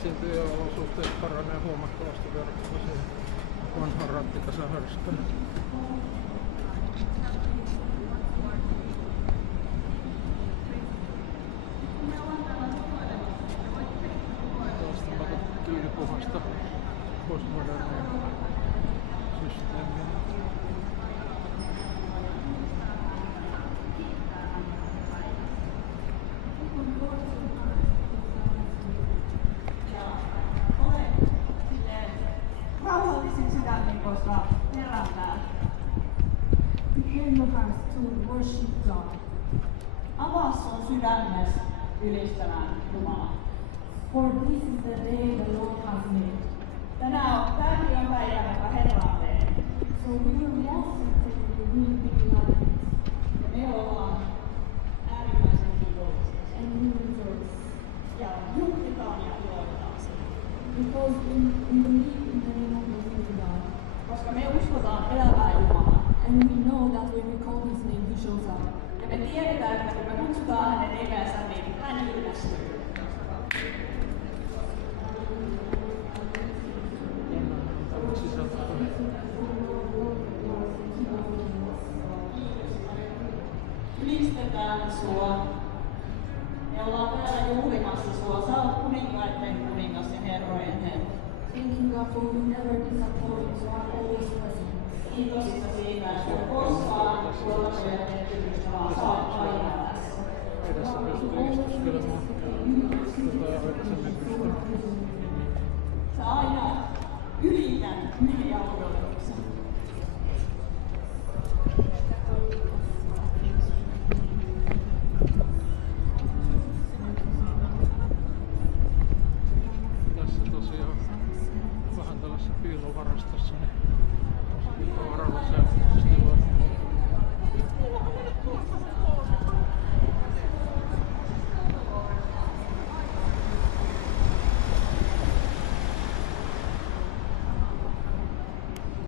esiintyjien olosuhteet paranee huomattavasti verrattuna siihen vanhaan rattikasaharskaan. Tuosta tyylipuhasta postmodernia systeemiä. Rauhallisin sydämin, koska herättää. Prepare your hearts to worship God. Avaa sun sydämes ylistämään Jumalaa. For this is the day the Lord has made. Tämäkin on päivä, joka Herra on tehnyt. So we will also will be glad Ja me ollaan äärimmäisen kiitollisia. and we rejoice. Ja juhlitaan ja iloitaan siitä. Because we believe in the name of the living God. Koska me uskotaan elävää Jumalaa. And we know that when we call his name, he shows up. Ja me tiedetään, että kun me kutsutaan hänen nimensä, niin hän ilmestyy. Ylistetään sua. Me ollaan täällä juhlimassa sua. Sä oot kuninkaiden kuningas ja herrojen herra. Thanking God for you never disappoint, you are always present. Kiitollista siitä, että et koskaan tuollaisia merkitystä, vaan sä oot aina tässä. Edessä pystyy istuskelemaan tätä aikaisemmin pystynyt. Sä aina ylität meidän odotuksen. Tässä tosiaan vähän tällaisessa piilovarastossa niin tavaralla se